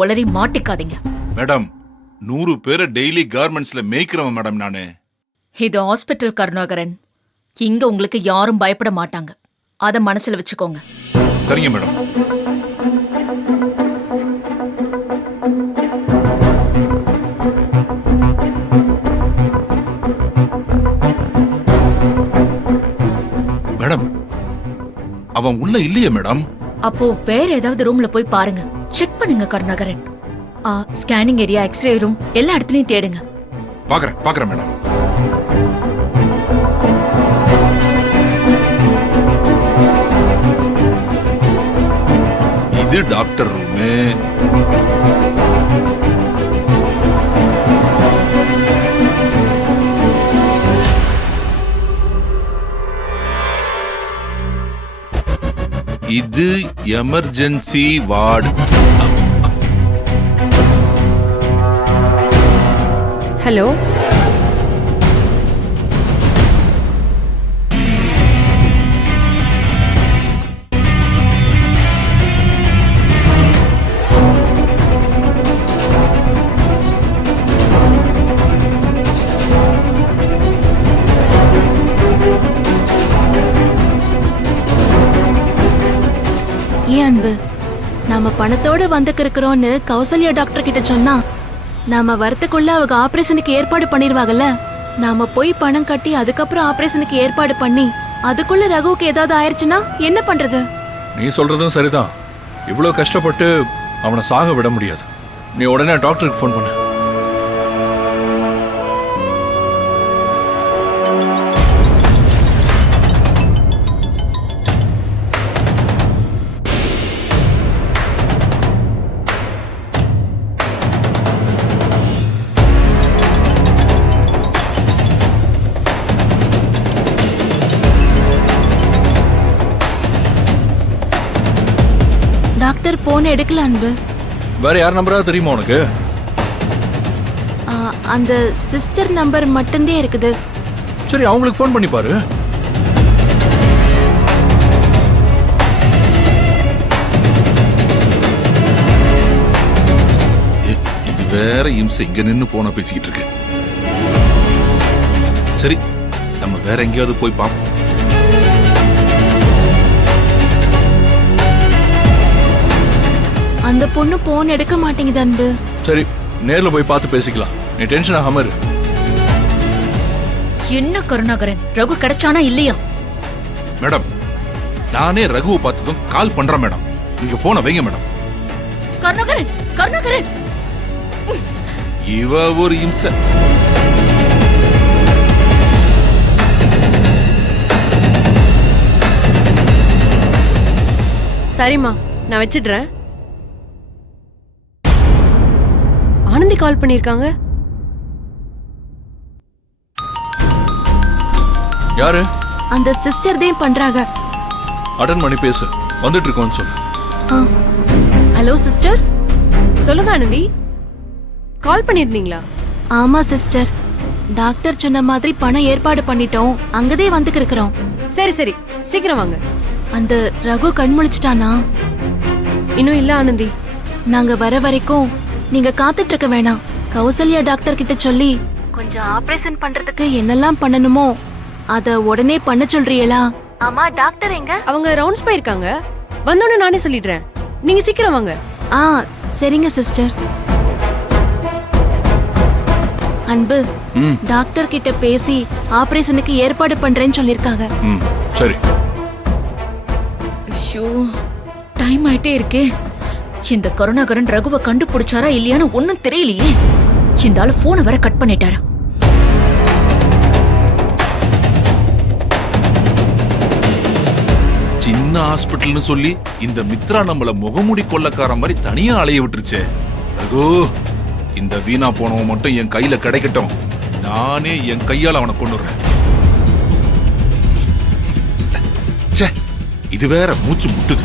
ஒளரி மாட்டிக்காதீங்க. Madam 100 பேரை daily கார்மெண்ட்ஸ்ல மேய்க்கிறவன் madam நானு. இது ஹாஸ்பிட்டல் கருணாகரன். இங்க உங்களுக்கு யாரும் பயப்பட மாட்டாங்க. அத மனசுல வச்சுக்கோங்க. சரிங்க மேடம். மேடம் அவன் உள்ள இல்லையே மேடம். அப்போ வேற ஏதாவது ரூம்ல போய் பாருங்க. செக் பண்ணுங்க Karunakaran. Scanning area, x-ray room எல்லா இடத்துலயும் தேடுங்க. பாக்குறேன் மேடம். இது டாக்டர் ரூமு. இது எமர்ஜென்சி வார்டு. ஹலோ, ஏன் அன்பு, நாம பணத்தோட வந்துக்கிறோம்னு கௌசல்யா டாக்டர் கிட்ட சொன்னா நாம வரத்துக்குள்ள அவங்க ஆபரேஷனுக்கு ஏற்பாடு பண்ணிருவாங்கல்ல. நாம போய் பணம் கட்டி அதுக்கப்புறம் ஆபரேஷனுக்கு ஏற்பாடு பண்ணி அதுக்குள்ள ரகுவுக்கு ஏதாவது ஆயிடுச்சுன்னா என்ன பண்றது? நீ சொல்றதும் சரிதான். இவ்வளவு கஷ்டப்பட்டு அவனை சாக விட முடியாது. நீ உடனே டாக்டருக்கு ஃபோன் பண்ணு. டாக்டர் போன் எடுக்கல அன்பு. வேற யார் நம்பரா தெரியுமா உனக்கு? அந்த சிஸ்டர் நம்பர் மட்டும்தான் இருக்குது. சரி, அவங்களுக்கு ஃபோன் பண்ணி பாரு. இது வேற இம்சை. இங்க நின்னு போன பேசிக்கிட்டு இருக்கு. சரி, நம்ம வேற எங்கேயாவது போய் பார்ப்போம். அந்த பொண்ணு போன் எடுக்க மாட்டேங்குது அன்பு. சரி, நேர்ல போய் பார்த்து பேசிக்கலாம். நீ டென்ஷன் ஆகாம இரு. என்ன கருணாகரன், ரகு கிடைச்சானா இல்லையா? மேடம் நானே ரகுவை பார்த்ததும் கால் பண்றேன் மேடம். நீங்க போனை வைங்க மேடம். கருணாகரன், கருணாகரன், இவ ஒரு இம்சை. சரிம்மா, நான் வச்சிடுறேன். ஆனந்தி கால் பண்ணிருக்காங்க. யாரு? அந்த சிஸ்டர் தான் பண்றாங்க. அட்டன் பண்ணி பேசு. வந்துட்டு இருக்கோன்னு சொல்லு. Hello sister. சொல்லுங்க ஆனந்தி, கால் பண்ணிருந்தீங்களா? ஆமா சிஸ்டர், டாக்டர் சொன்ன மாதிரி பணம் ஏற்பாடு பண்ணிட்டோம். அங்கதே வந்துக்கு இருக்கிறோம். சரி சரி, சீக்கிரம் வாங்க. அந்த ரகு கண் முழிச்சிட்டானா? இன்னும் இல்ல ஆனந்தி. நாங்க வர வரைக்கும் நீங்க காத்துட்டு இருக்க வேணாம். கௌசல்யா டாக்டர் கிட்ட சொல்லி கொஞ்சம் ஆபரேஷன் பண்றதுக்கு என்னெல்லாம் பண்ணணுமோ அத உடனே பண்ண சொல்றீங்களா? ஆமா, டாக்டர் எங்க? அவங்க ரவுண்ட்ஸ் போயிருக்காங்க. வந்தோடனே நானே சொல்லிடுறேன். நீங்க சீக்கிரம் வாங்க. சரிங்க சிஸ்டர். அன்பு, டாக்டர் கிட்ட பேசி ஆபரேஷனுக்கு ஏற்பாடு பண்றேன்னு சொல்லிருக்காங்க. சரி. ஐயோ, டைம் ஆயிட்டே இருக்கே. இந்த கருணாகரன் ரகுவை கண்டுபிடிச்சாரா இல்லையான்னு ஒன்னும் தெரியலையே. இந்த ஆளு போனை வர கட் பண்ணிட்டாரா? சின்ன ஹாஸ்பிட்டல்னு சொல்லி இந்த மித்ரா நம்மள முகமூடி கொள்ளக்கார மாதிரி தனியா அலைய விட்டுருச்சே. ரகு, இந்த வீணா போனவன் மட்டும் என் கையில கிடைக்கட்டும். நானே என் கையால அவனை கொண்டுறேன். இது வேற மூச்சு முட்டுது.